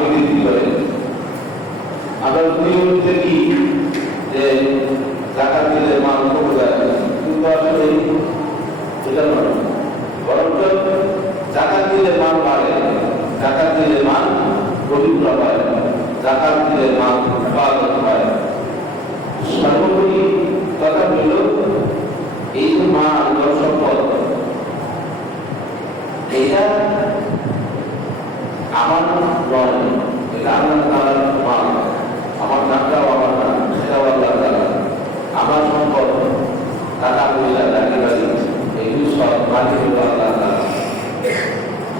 মালকে বিক্রি করে। আবার দুই কি যে জাকাত দিলে মাল কমে যায়, কিন্তু আসলে এটা নয়, বরঞ্চ জাকাত দিলে মাল বাড়ে, জাকাত দিলে মাল পবিত্র হয়, জাকাত দিলে মাল হেফাজত হয়। সর্বোপরি কথা হল এই যে মাল সম্পদ, এটা আমার নয়, এটা আল্লাহ তাআলার মাল। আমার নামটাও আমার নাম, সেটাও আল্লাহ তাআলা। আমার সম্পদ, টাকা পয়সা, চাকরি বাড়ি, এগুলো সব মালিক হল আল্লাহ তাআলা।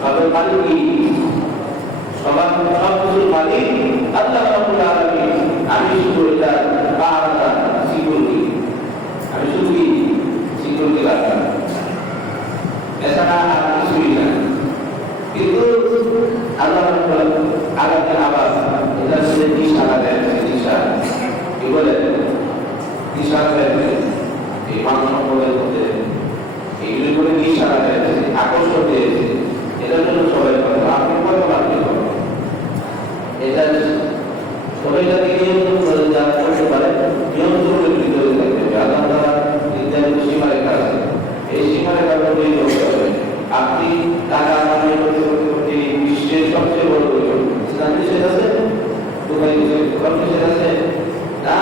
সবের মালিক কি? সব কিছুর মালিক আল্লাহ রাব্বুল আলামিন। আমি শুধু এটা পাহারাটা সিকিউরিটি, আমি শুধু সিকিউরিটি রাখলাম, এছাড়া আর কিছুই না। কিন্তু আল্লাহ আলাদা আবাস এটা সে দিশা দেয়, দিশা কি বলে, দিশা দেয় এই মানব সম্পদের মধ্যে, এইগুলি করে দিশা দেয়, আকর্ষণ দিয়েছে। এটার জন্য সবাই করে আপনি কত আপনি করেন, এটা সবাই যাতে নিয়ন্ত্রণ করে যা করতে পারে, নিয়ন্ত্রণের ভিতরে থাকতে হবে। আল্লাহ তাআলা নির্ধারিত সীমারেখা আছে, এই সীমারেখার মধ্যেই চলতে হবে। আপনি টাকা কামাই করতে করতে করতে বিশ্বের সবচেয়ে বড় প্রয়োজন ইসলাম দেশের আছে, দুবাই দেশের দেশের আছে না,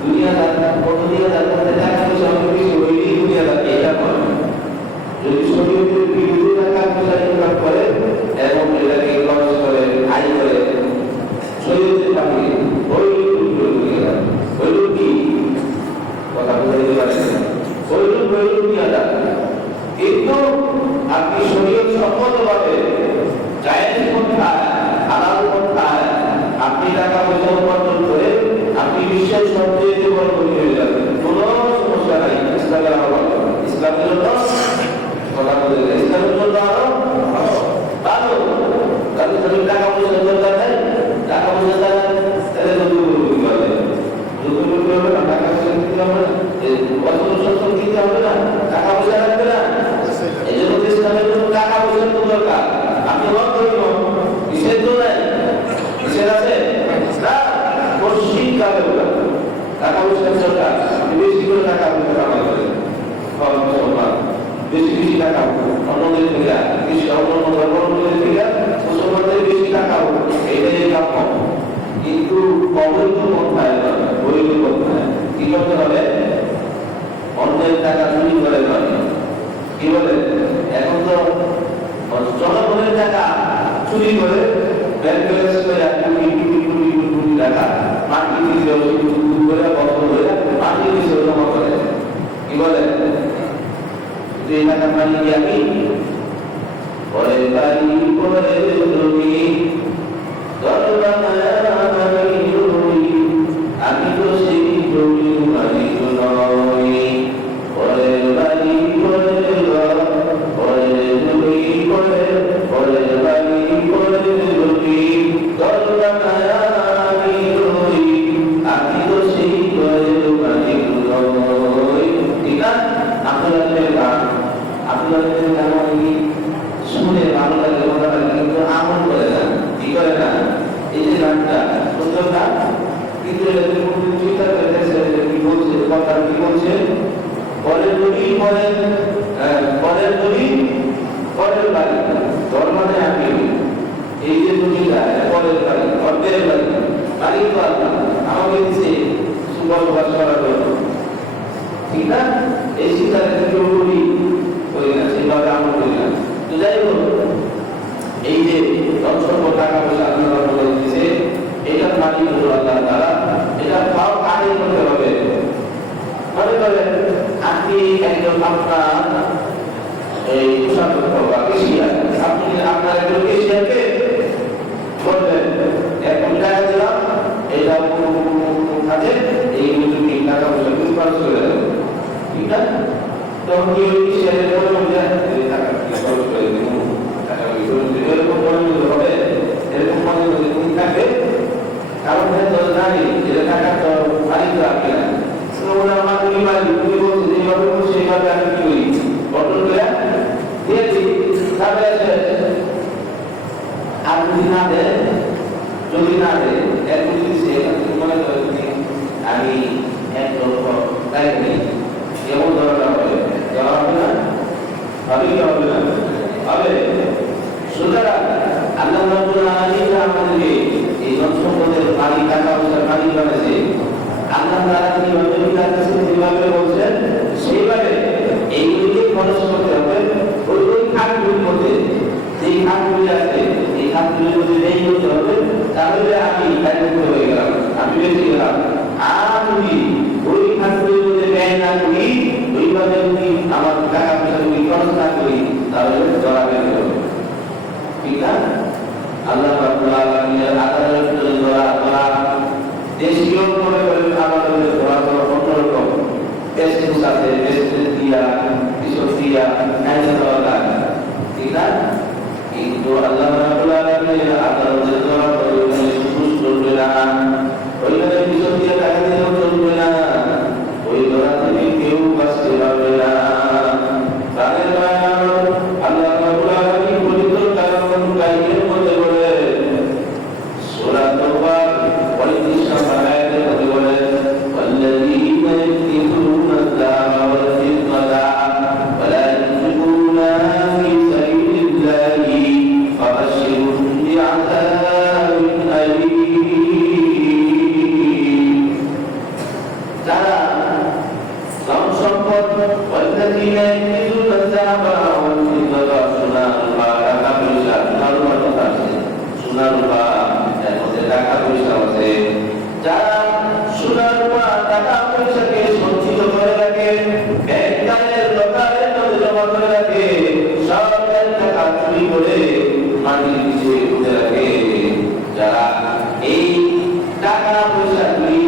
দুনিয়াদার কত দুনিয়াদার করতে টাকা পয়সা অনেক বেশি হইলেই দুনিয়াদার এটা করে। যদি শরীরের বিরুদ্ধে টাকা পয়সা ইনকাম করে এবং এটাকে খরচ করে, আয় করে, শরীরের পাখি ওই দুনিয়াদার, ওই কি কথা বলতে পারেন, ওই দুনিয়াদার। কিন্তু আপনি শরীর সম্মতভাবে জায়েজ পন্থায়, হালাল পন্থায় আপনি টাকা পয়সা উপার্জন করে আপনি বিশ্বের সবচেয়ে বড় ধনী হয়ে যাবেন, কোনো সমস্যা নাই। ইসলামের আহ্বান, ইসলামের জন্য কথা বলে, ইসলামের জন্য আরো ভালো। তাহলে যদি টাকা পয়সা দরকার নেই, টাকা পয়সা তাহলে দুর্বল হবে, দুর্বল হবে না, টাকা পয়সা দিতে হবে না, অর্থ দিতে হবে না, টাকা পয়সা রাখবে না। এই জন্য ইসলামের জন্য টাকা পয়সার তো দরকার। আপনি কিসের জন্য, কিসের আছে না, পশ্চিম কালে টাকা পয়সার দরকার। আপনি বেশি করে টাকা পয়সা কামাই করেন, বেশি বেশি টাকা অন্যদের থেকে, বেশি অন্য ধর্মের থেকে মুসলমানদের বেশি টাকা, এইটাই কাম্য। কিন্তু অবৈধ পন্থায় নয়, বৈধ পন্থায় কি করতে হবে, অন্যের টাকা চুরি করে নয়। কি বলে, এখন তো জনগণের টাকা চুরি করে ব্যাংক ব্যালেন্স করে কোটি টাকা মাটি দিয়ে করে বন্ধ করে মাটি দিয়ে জমা করে। কি বলে, এই টাকা মানি আমি পরে বাড়ি করে জমি আমি তো সেই জমি মালিক নই, পরে বাড়ি করে পরে জমি করে পরে বাড়ি করে জমি আমি তো সেই ঘরের মালিক নই। ঠিক না? আপনাদের গান, আপনাদের গান শুনে ভালো লাগে, মজা লাগে, কিন্তু আমল করে না। কি করে না? এই যে গানটা সুন্দর গান, কিন্তু চিন্তা করে কি বলছে, কথা কি বলছে, পরের দড়ি পরের দড়ি পরের বাড়ি, ঘর মানে আমি, এই যে জমিটা পরের বাড়ি, অর্ধের বাড়ি, বাড়ি তো আল্লাহ আমাকে দিচ্ছে বসবাস করার জন্য। ঠিক না? এই চিন্তাটা কেউ করি না, সেভাবে আমল করি না। তো যাই হোক, এই যে সম্পদ টাকা পয়সা আল্লাহ বলে দিয়েছে, এটা মালিক হলো আল্লাহ তাআলা। এটা ভাব আদায় করতে হবে। মনে করেন আপনি একজন, আপনার এই বা কেশিয়ার, আপনি আপনার একজন কেশিয়ারকে বলবেন 1 কোটি টাকা দিলাম, এটা খাতে এই মজুরি টাকা পয়সা তুমি খরচ করে দেবো। ঠিক না? তখন কি ওই কেশিয়ারের বলবেন যে টাকা খরচ করে দেবো, টাকা এরকম হবে, এরকম মনে করে তুমি থাকবে, কারণ জানি যে টাকা তো মালিক রাখবে না। আমার তুমি মালিক, তুমি বলছো যেভাবে বলছো সেইভাবে আমি কি করি, বটন করে দিয়েছি, তারপরে আর যদি না দেয় যদি না দেয় একটু যদি সে মনে করে আমি এক লক্ষ তাই নেই এমন ধরনের হবে দেওয়া হবে না, হবে কি হবে না? হবে। সুতরাং আল্লাহ রাব্বুল আলামিন আমাদেরকে এই সম্পদের মালিক, টাকা পয়সার মালিক বানাইছে। আল্লাহ তাআলা কিভাবে কাছে যেভাবে বলছেন সেইভাবে এইগুলিকে খরচ করতে হবে। ওই খাতগুলির মধ্যে যেই খাতগুলি আছে এই খাতগুলির মধ্যে নেই করতে হবে, তাহলে আমি দায়িত্ব হয়ে গেলাম, আমি বেঁচে গেলাম। আর যদি ওই খাতগুলির মধ্যে ব্যয় না করি, ওইভাবে যদি আমার টাকা পয়সাগুলি খরচ না করি, তাহলে ধরা বেঁচে হবে। ঠিক না? আল্লাহ রাব্বুল আলামিনের আদালতের জন্য ধরা দেশীয় মনে করেন আমাদের ধরা অন্যরকম দেশের সাথে দেশের দিয়া বিশ্বর দিয়া আইনে দেওয়া লাগে। ঠিক না? কিন্তু আল্লাহ রাব্বুল আলামিনের আদালতের ধরা সুদ চলবে না, ওইখানে বিশ্বর দিয়া টাকা দিলেও চলবে না, ওই ধরা থেকে কেউ বাঁচতে পারবে না। তাদের আল্লাহ রাব্বুল আলামিন পবিত্র কালামের মধ্যে বলে সূরা তাওবার 35 নম্বর আয়াতের মধ্যে বলে ওয়াল্লাযীনা ইয়াকতুমুনা আয-যাহাবা ওয়াল-ফিদ্দাতা ওয়া লা ইউনফিকুনাহা ফী সাবিলিল্লাহি ফাবাশশিরহুম বিআযাবিন আলীম। যারা ধন সম্পদ ওয়াল্লাযীনা ইয়াকতুমুনা আয-যাহাবা ওয়াল-ফিদ্দাতা সোনা টাকা পয়সা সোনার রূপা এর মধ্যে টাকা পয়সা আছে, যারা সোনার রূপা টাকা পয়সাকে সঞ্চিত করে রাখে, ব্যাংকের লকারের মধ্যে জমা করে রাখে, সরকার টাকা চুরি করে মাটির নিচে পুঁতে রাখে, যারা এই টাকা পয়সাগুলি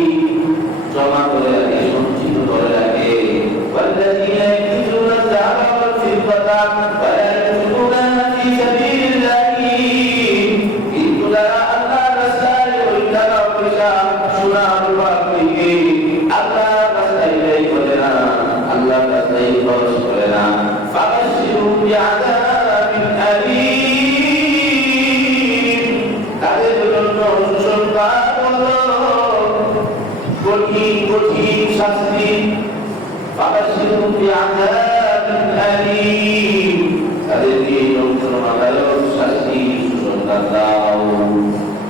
জমা করে রাখে, সঞ্চিত করে রাখে, ওয়াল্লাযীনা ইয়াকতুমুনা আয-যাহাবা ওয়াল-ফিদ্দাতা ওয়া লা ইউনফিকুনাহা ফী সাবিলিল্লাহি, কিন্তু যারা আল্লাহর রাস্তায় ওই টাকা পয়সা সোনা রূপা থেকে আল্লাহর রাস্তায় ব্যয় করে না, আল্লাহর রাস্তায় খরচ করে না, ফাবাশশিরহুম বিআযাবিন আলীম, তাদের জন্য সুসংবাদ হলো কঠিন কঠিন শাস্তি। ফাবাশশিরহুম বিআযাবিন আলীম, তাদেরকে যন্ত্রণাদায়ক শাস্তি সুসংবাদ দাও।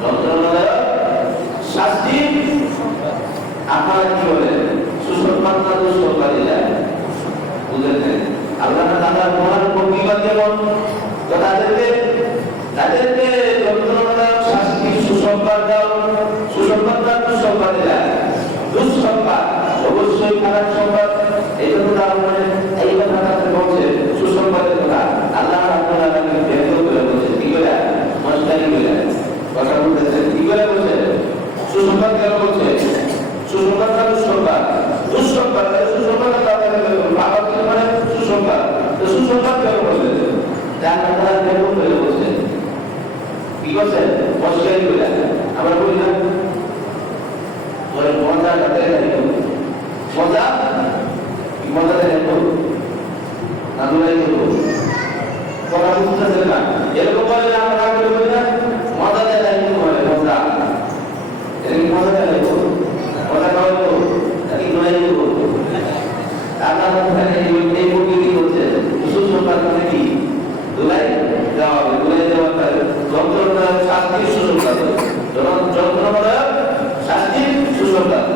যন্ত্রণাদায়ক শাস্তি আপনারা কি বলেন? সুসংবাদ না দুঃসংবাদ দিলেন, বুঝলেন? আল্লাহ তাআলার মহান প্রতিবাদ যেমন তাদেরকে যন্ত্রণাদায়ক শাস্তি সুসংবাদ দাও। সুসংবাদ না দুঃসংবাদ দিলেন? দুঃসংবাদ অবশ্যই খারাপ সংবাদ। এই জন্য তারা মানে এই কথা বলছে সুসংবাদের কথা। আল্লাহ রাব্বুল আলামিন বের করে বলছে কি করে মস্তানি করে কথা বলতেছে, কি করে বলছে সুসংবাদ কেন বলছে? সুসংবাদ না দুঃসংবাদ? দুঃসংবাদ সুসংবাদ মানে সুসংবাদ, তো সুসংবাদ কেন বলছে? আল্লাহ তাআলা বের করে বলছে কি বলছে মস্তানি করে। আমরা বলি না ওই মজা কাটে মজা মজা দেখো না দুলাই করবো কথা বুঝতেছে না, এরকম বলে আমরা আগে বলি না মজা দেয় কিন্তু বলে মজা, এরকম মজা দেয় মজা খাওয়াবো নাকি দুলাই করবো। আল্লাহ এই প্রকৃতি করছে সুসংবাদ মানে কি দুলাই দেওয়া হবে, দুলাই দেওয়া যন্ত্রণা শাস্তির সুসংবাদ, যন্ত্রণা শাস্তির সুসংবাদ।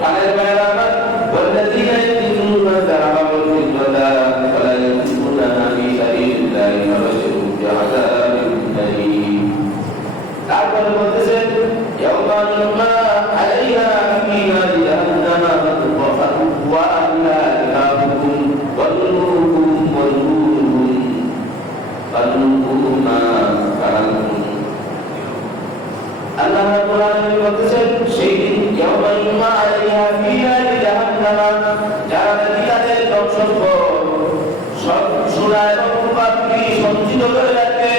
পানের বাইরে আবার والذين يكنزون الذهب والفضة ولا ينفقونها في سبيل الله فبشرهم بعذاب أليم। তারপরে বলতেছেন ইয়াউমা ইউমা আলাইহা ফি নারি জাহান্নাম ওয়া আলা ইলাহুকুম ওয়া নূরুকুম ওয়া নূরুকুম ফানুকুম মা কারাতুম। আল্লাহ রাব্বুল আলামিন বলতেছেন সেই দিন ইয়াউমা ইউমা আলাইহা ফি নারি জাহান্নাম, যারা তাদের সম্পদ সব সোনা এবং রূপাকে সঞ্চিত করে রাখবে,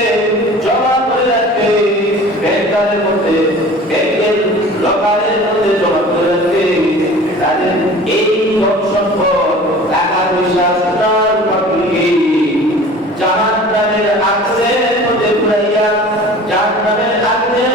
জমা করে রাখবে, ব্যাংকের মধ্যে ব্যাংকের লকারের মধ্যে জমা করে রাখবে, তাদের এই সম্পদ টাকা পয়সা সোনা রূপাকে জাহান্নামের আগুনের মধ্যে পুরাইয়া জাহান্নামের আগুনের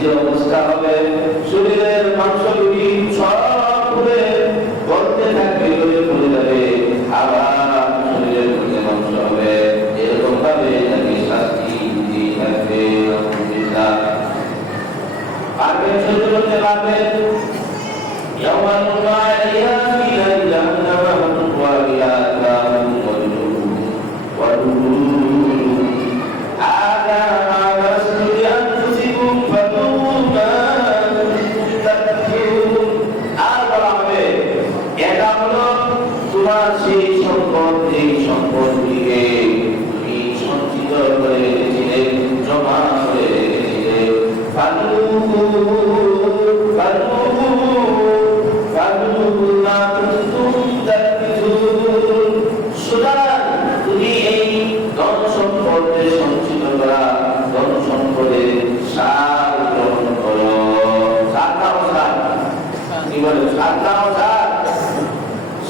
যে অবস্থা হবে, শরীরের মাংসগুলি সব পুড়ে গলতে থাকবে, পড়ে যাবে, আবার শরীরের মধ্যে মাংস হবে। এরকম ভাবে তাকে শাস্তি দিয়ে থাকবে। পারবেন, সহ্য করতে পারবেন? সেই সম্পদ, এই সম্পদগুলিকে তুমি সঞ্চিত করে রেখেছিলে, জমা করে রেখেছিলে। তুমি এই ধন সম্পদে সঞ্চিত করা ধন সম্পদে সার গ্রহণ করো। সার নাও, সার কি বলে? সার নাও, সার।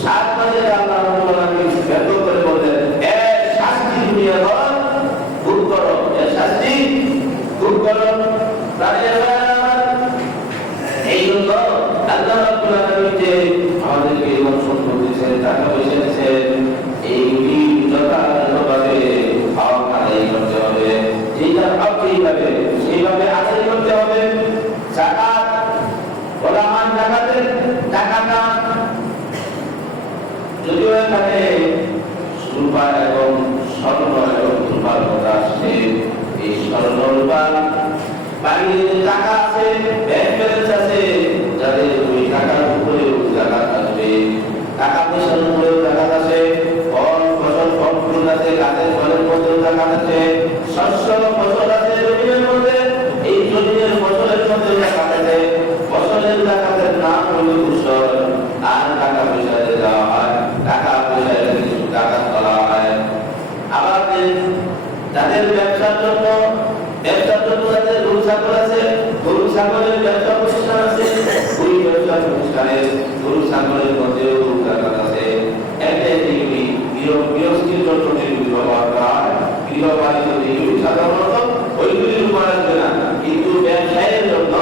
সাত মাসে আল্লাহ রাব্বুল আলামিন ব্যর্থ করে বললেন, এর শাস্তি দুনিয়া ভোগ করো, এর শাস্তি ভোগ করো। এই জন্য আল্লাহ রাব্বুল আলামিন যে আমাদেরকে ধন সম্পদ দিয়েছেন, টাকা পয়সা দিয়েছেন, এইগুলি যথাযথভাবে হক আদায় করতে হবে। যেটা হক সেইভাবে আদায় করতে হবে। যাকাত, ওলামা যাকাতের টাকাটা যদিও এখানে রূপা এবং স্বর্ণ এবং রূপার কথা আসছে, এই স্বর্ণ রূপা বাড়ির টাকা আছে, ব্যাংক ব্যালেন্স আছে, যাদের ওই টাকার উপরেও জাকাত আসবে, টাকা পয়সার উপরেও জাকাত আছে, ফল ফসল ফল ফুল আছে, গাছের ফলের মধ্যেও জাকাত আছে, শস্য ফসল আছে জমিনের মধ্যে, এই জমিনের ফসলের মধ্যে জাকাত আছে। ফসলের জাকাতের নাম হলো ফসল। আর টাকা পয়সা দেওয়া হয়, টাকা পয়সা কিছু জাকাত করা হয়। আবার যাদের ব্যবসার জন্য যাদের গরু ছাগল আছে, গরু ছাগলের ব্যবসা প্রতিষ্ঠান আছে, ওই ব্যবসা প্রতিষ্ঠানের গরু ছাগলের মধ্যেও জাকাত আছে। এগুলি গৃহস্থির জন্য যেগুলি ব্যবহার করা হয়, গৃহবাড়িতে যেগুলি সাধারণত ওইগুলির উপর আসবে না, কিন্তু ব্যবসায়ের জন্য,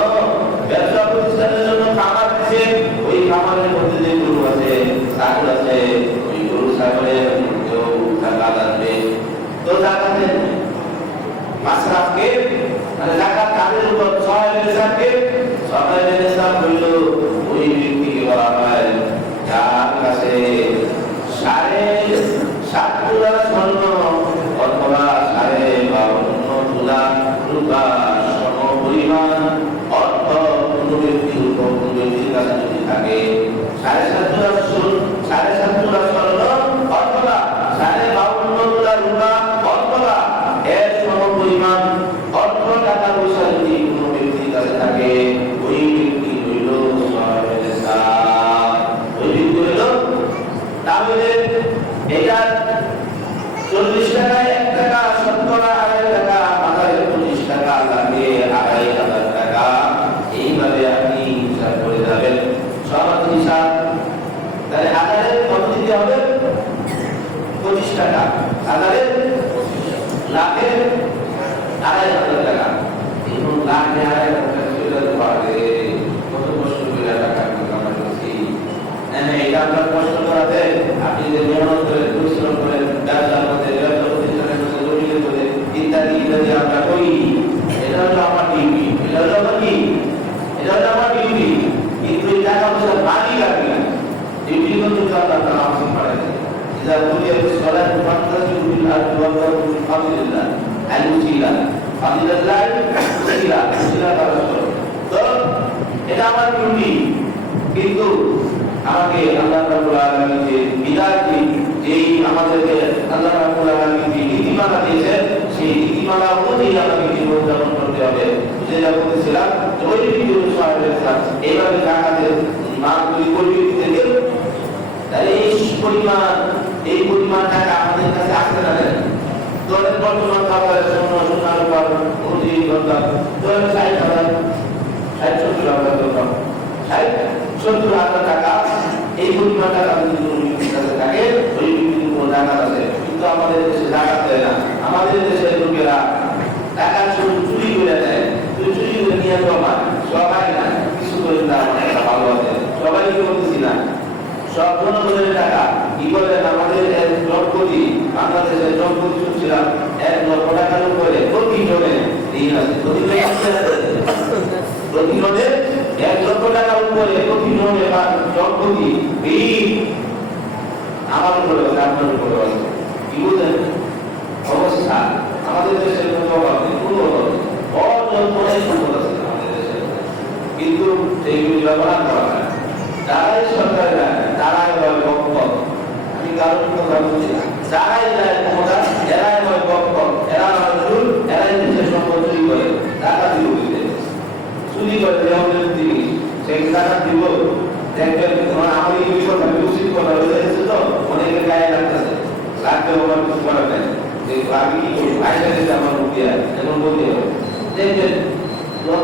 ব্যবসা প্রতিষ্ঠানের জন্য খামার আছে, ওই খামারের মধ্যে যে গরু আছে, ছাগল আছে, ওই গরু ছাগলের মধ্যেও জাকাত আসবে। তো জাকাতের মাসরাফকে মানে জাকাত কাদের উপর? সাহেবের নিসাবকে। সাহেবের নিসাব হইল ওই ব্যক্তিকে বলা হয় যার কাছে 7.5 তোলা স্বর্ণ অথবা 52 তোলা রূপা সমপরিমাণ অর্থ কোনো ব্যক্তির উপর, কোনো ব্যক্তির কাছে যদি থাকে, 7.5 তোলা স্বর্ণ অথবা 52 তোলা রূপা অথবা এর সমপরিমাণ অর্থ টাকা পয়সা যদি কোনো ব্যক্তির কাছে থাকে, ওই ব্যক্তি হইল সাহেবের নিসাব। ওই ব্যক্তি হইল, তাহলে এটা 40 টাকায় 1 টাকা, 70 টাকা, মাথায় 25 টাকা লাগে, 2500 টাকা। এইভাবে আপনি হিসাব করে যাবেন, সমাজ হিসাব। তাহলে হাজারে কত দিতে হবে? 25 টাকা। হাজারে, লাখে 2500 টাকা। এখন লাখে 2500 টাকা পাবে, কত কষ্ট করে টাকা কামাই করছি। এটা আপনার কষ্ট করাতে আপনি যে মেহনত করে, পরিশ্রম করে, ব্যবসার মধ্যে, ব্যবসা প্রতিষ্ঠানের মধ্যে, জমিনের মধ্যে ইত্যাদি ইত্যাদি আমরা করি, এটা হলো আমার ডিউটি, এটা হলো আমার কি, এটা হলো আমার ডিউটি। কিন্তু এই টাকা পয়সা মানি রাখি না, ডিউটি কিন্তু আল্লাহ তাআলা আমাকে পাঠায়। إذا قضيت الصلاة فانتظروا بالأرض وابتغوا من فضل الله الوسيلة فضل الله وسيلة رسول। তো এটা আমার ডিউটি, কিন্তু আমাকে আল্লাহ রাব্বুল আলামিন যে বিধানটি, যেই আমাদেরকে আল্লাহ রাব্বুল আলামিন যে নীতিমালা দিয়েছেন, সেই নীতিমালা অনুযায়ী আমাকে জীবন যাপন করতে হবে। যেটা বলতেছিলাম, ওই নীতি অনুসারে এইভাবে জাকাতের মালগুলি পরিবর্তিত থেকে, তাহলে এই পরিমাণ টাকা আমাদের কাছে আসতে না। ধরেন বর্তমান বাজারে সোনার উপর অনুযায়ী দরকার, ধরেন 60,000, 70,000 দরকার, 70,000 টাকা। এই পরিমাণ টাকা যদি কোনো ব্যক্তির কাছে থাকে, ওই ব্যক্তির কোনো জাকাত আছে। কিন্তু আমাদের দেশে জাকাত দেয় না। আমাদের দেশের লোকেরা টাকা চুরি করে দেয়, চুরি করে নিয়ে তো সব জনগণের টাকা। কি বলেন, আমাদের জনপতি, বাংলাদেশের জনপতি শুনছিলাম 1,00,000 টাকার উপরে প্রতিজনে ঋণ আছে। প্রতিজনে 1,00,000 টাকার উপরে প্রতিজনে জনপতি ঋণ আমার উপরে আছে, আপনার উপরে আছে। কি বুঝলেন অবস্থা? আমাদের দেশের কোনো অভাব নেই, কোনো অভাব নেই, অনেক সম্পদ আছে আমাদের দেশের, কিন্তু সেইগুলি ব্যবহার করা হয়। যারাই সরকারে যায় তারাই হয় বক্তব্য। আমি কারণ কথা বলছি না, যারাই যায় ক্ষমতা এরাই হয় বক্তব্য, এরা হয় চুল, এরাই দেশের সম্পদ চুরি করে, টাকা দিব দিতে চুরি করে দেওয়া জিনিস সেই টাকা দিব। দেখবেন আমার এই বিষয় উচিত কথা হয়েছে তো অনেকের গায়ে লাগতেছে, লাগতে আমার কিছু করার নেই। আমি কি করি আইসা দিতে আমার মুখে এখন বলতে হবে। দেখবেন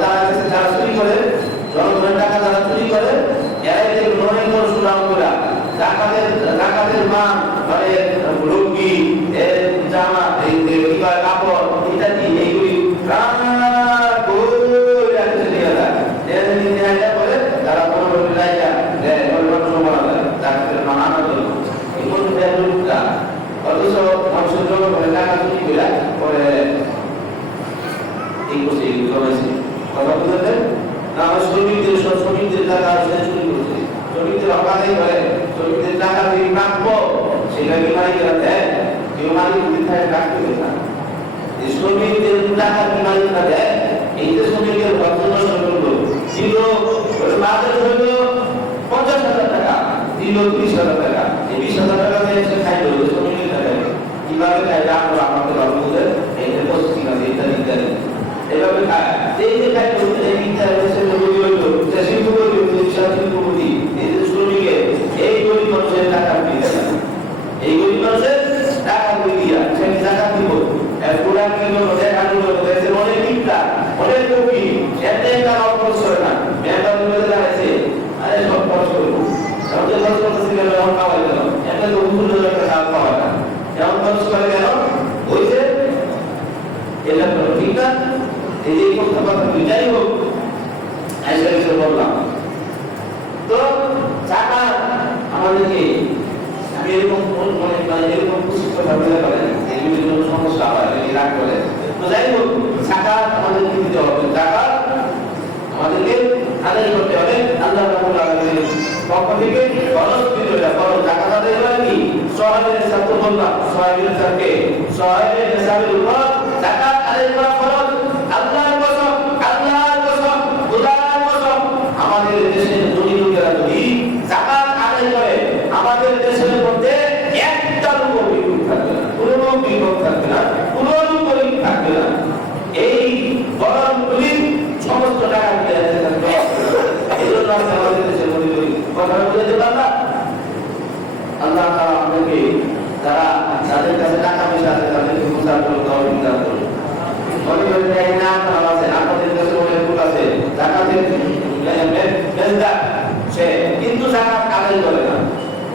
তারা যারা চুরি করে, জনগণের টাকা যারা চুরি করে, এরাই দেখবেন অনেক বড় সুনাম করা ডাকাতের মান মানে লুঙ্গি, জামা, কাপড় ইত্যাদি এইগুলি তারা কোনো জায়গা ডাকাতের মান আনার জন্য অথচ মানুষের জন্য টাকা চুরি করে পরে এই করছে, এই জমাইছে। কথা বুঝলেন না? শ্রমিকদের টাকা চুরি করছে, শ্রমিকদের অকালে করে, শ্রমিকদের টাকা দিয়ে প্রাপ্য সেটা কি মালিকেরা দেয়? কেউ মালিক উদ্ধারে রাখতে হবে না। শ্রমিকদের টাকা কি মালিকরা দেয়? এই যে শ্রমিকের বর্তমান শ্রমিক ছিল মাসের হইল 50,000 টাকা, দিল 30,000 টাকা, এই 20,000 টাকা দিয়ে সে খাইল শ্রমিকের টাকা। কিভাবে খাইলে আমরা আমাদের বাবুদের এই যে বস্তি আছে ইত্যাদি ইত্যাদি এভাবে খায়। এই যে খাইল এই ইত্যাদি হইল যে শিল্পপতি শিল্পপতি এই যে শ্রমিকের এই গরিব মানুষের টাকা দিয়ে এই গরিব মানুষের টাকা দিয়ে সে টাকা দিব পুরা কিলো দেখানো দেশের অনেক চিন্তা অনেক কবি এতে টাকা খরচ করে না। মেম্বার বলে দাঁড়াইছে আরে সব খরচ করবো আমাদের খরচ করতেছি গেল এমন খাওয়াই গেল এতে তো উন্নত একটা কাজ পাওয়া না এমন খরচ করে কেন হয়েছে এটা ঠিক না। এই যে কথা দুইটাই হোক আইসা বললাম তো টাকা আমাদেরকে আমি এরকম এরকম কিছু কথা বলে পারেন এইগুলির জন্য সমস্যা হয় রাগ করে। তো যাই হোক টাকা আমাদেরকে দিতে হবে, টাকা আমাদেরকে আদায় করতে হবে। আল্লাহ রাব্বুল আলামিনের পক্ষ থেকে খরচ দিতে হবে। খরচ টাকা আদায় করে কি সহায়ের ছাত্র বললাম, সহায়ের ছাত্রকে সহায়ের হিসাবের উপর টাকা আদায় করা খরচ। আল্লাহর কসম, আল্লাহর কসম, খোদার কসম, আমাদের দেশের ধনী লোকেরা যদি যাকাত আদায় করে আমাদের দেশের মধ্যে একটা লোক বিপদ থাকবে না, কোনো বিপদ থাকবে না, কোনো গরিব থাকবে না। এই গরমগুলি সমস্ত টাকা দিয়ে থাকবে। এই জন্য আমাদের দেশের মধ্যে কথা বলতে পারলাম। আল্লাহ তাআলা আমাদেরকে যারা যাদের কাছে টাকা পয়সা আছে তাদেরকে প্রচার করতে হবে, বিধান করুন। গরিবের না আছে, আপনাদের কাছে অনেক লোক আছে জাকাতের মেজদা সে কিন্তু জাকাত আদায় করে না।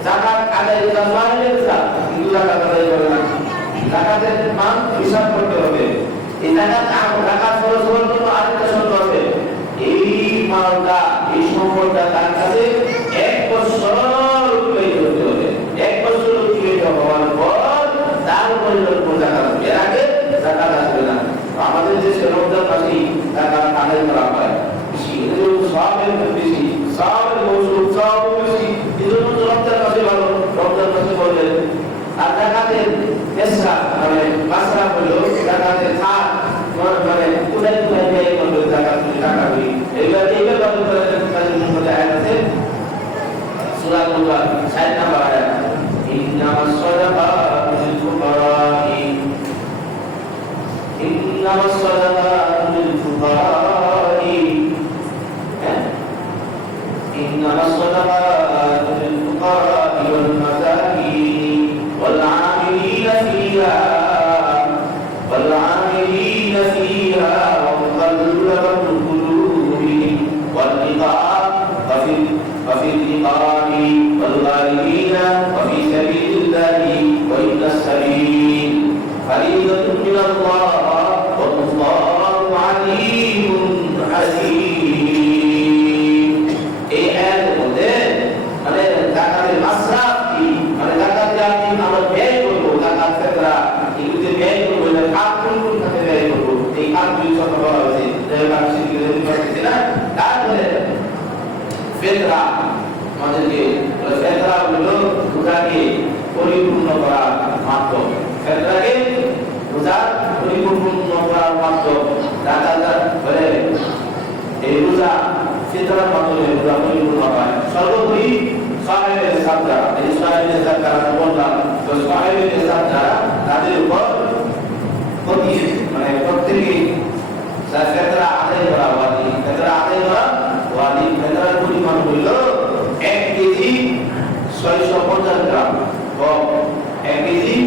জাকাত আদায় করা ওয়াজিব কিন্তু জাকাত আদায় করে না। জাকাতের মান হিসাব করতে হবে। এই জাকাত খরচ করার জন্য আরেকটা শর্ত আছে, এই মালটা এই সম্পদটা তার কাছে 1 বছর অতিবাহিত হতে হবে। 1 বছর অতিবাহিত হওয়ার পর তার উপরে জাকাত আসবে, এর আগে জাকাত আসবে না। আমাদের দেশে রমজান মাসেই জাকাত আদায় করা হয় বেশি, সওয়াবের বেশি, সওয়াবের মৌসুম সওয়াব বেশি, এজন্য রমজান মাসে ভালো। রমজান মাসে বললেন আর জাকাতের পেশা মানে মাসরা হলো জাকাতের হাত মানে কোথায় কোথায় ব্যয় করবে জাকাত টাকা হই এইবার বাদ করে কাজের মধ্যে আয়াত আছে সূরা আল-মুজাদ 60 নম্বর আয়াত ইন্নামাস সাদাকাতু লিল ফুকারা'i ইন্নামাস সাদাকাতু লিল ফুকারা'i ইন্নামাস সাদাকাতু লিল ফুকারা'i ওয়াল মাসাকিন ওয়াল 'আমিলিনা ফিহা والعاملين فيها والمقلبة قلوبهم والرقاب وفي الرقاب والغارمين وفي سبيل الله وابن السبيل فريضة من الله والله عليم حكيم। এই আয়াতের মধ্যে মানে জাকাতের নেশাব যারা, এই সাহেব নেশাব যারা বললাম, তো সাহেব নেশাব যারা তাদের উপর প্রতি মানে প্রত্যেকে ফেতরা আদায় করা ওয়াজিব, ফেতরা আদায় করা ওয়াজিব। ফেতরার পরিমাণ হইল 1 কেজি 650 গ্রাম গম, 1 কেজি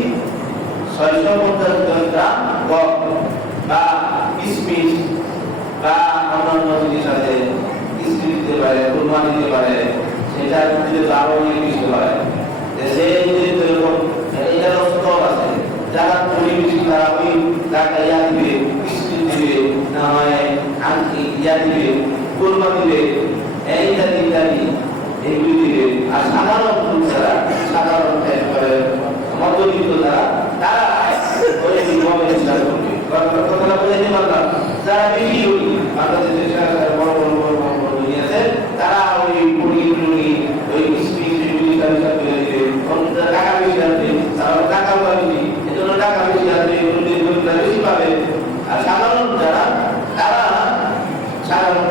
650 গ্রাম গম বা কিশমিশ বা অন্যান্য জিনিস আছে, কিশমিশ দিতে পারে, খুরমা দিতে পারে, সেটা দিতে তো আরো অনেক কিছু হয়। সেই যদি এরকম এটার স্তর আছে, যারা গরিব বেশি তারা ওই টাকা ইয়া দিবে, কিশমিশ দিবে, না হয় ইয়া দিবে, খুরমা দিবে, ইত্যাদি ইত্যাদি এগুলি দিবে। আর সাধারণ লোক যারা, সাধারণ মধ্যবিত্ত যারা, তারা ওই গমের হিসাব করবে। কথাটা বুঝাইতে পারলাম? যারা বেশি লোক বাংলাদেশের বড় বড় বড় বড় বড় দুনিয়া আছে, তারা ওই মুরগি টুরগি ওই কিশমিশ হিসাব করে দিবে। টাকা বেশি আসবে, তারা টাকা পাবে, এজন্য টাকা বেশি আসবে, বেশি পাবে। আর সাধারণ যারা, তারা সাধারণ